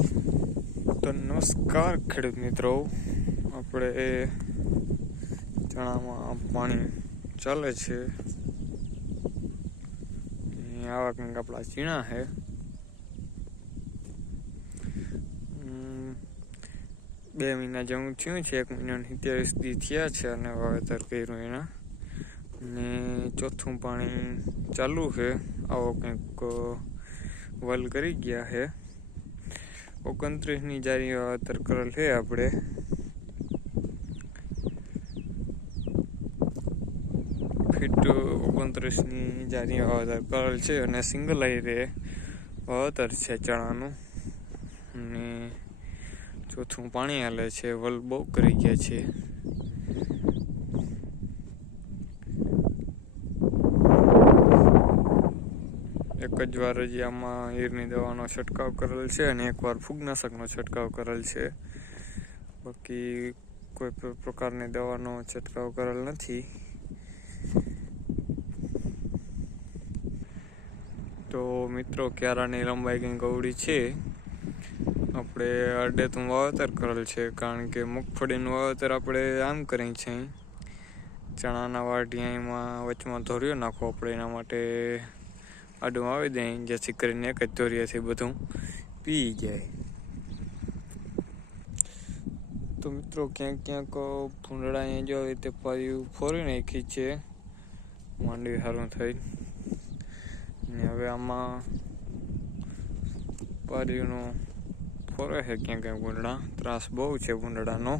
તો નમસ્કાર ખેડૂત મિત્રો, આપણે ચણામાં પાણી ચાલે છે. આવા કંઈક આપણા ચીણા છે. 2 મહિના જેવું થયું છે. 1 મહિના 27 દી થયા છે અને વાવેતર કર્યું એના. ને ચોથું પાણી ચાલુ છે. આવો કંઈક વલ કરી ગયા છે. 29ની જારી વાવેતર કરેલ છે આપણે. ફીટ 29ની જારી વાવેતર કરેલ છે અને સિંગલ આયરે વાવેતર છે ચણાનું. અને ચોથું પાણી હાલે છે. વલ બહુ કરી ગયા છે. એક જ વાર હજી આમાં ઈરની દવાનો છંટકાવ કરેલ છે અને એકવાર ફૂગનાશકનો છંટકાવ કરેલ છે. બાકી કોઈ પ્રકારની દવાનો છંટકાવ કરેલ નથી. તો મિત્રો, ક્યારાની લંબાઈ કંઈક અવળી છે. આપણે અડેતું વાવેતર કરેલ છે, કારણ કે મગફળીનું વાવેતર આપણે આમ કરી છે. ચણાના વાઢિયામાં વચમાં ધોરિયો નાખવો પડે, એના માટે આડું આવી દઈએ, જેથી કરીને એક જ ધોરિયાથી બધું પી જાય. તો મિત્રો, ક્યાંક ભૂંડળા અહીંયા જો આવી રીતે પાયું ફોરી નાખી છે, માંડવી સારું થઈ. ને હવે આમાં પારીનું ફોરે છે ક્યાંક ભૂંડળા. ત્રાસ બહુ છે ભૂંડળાનો.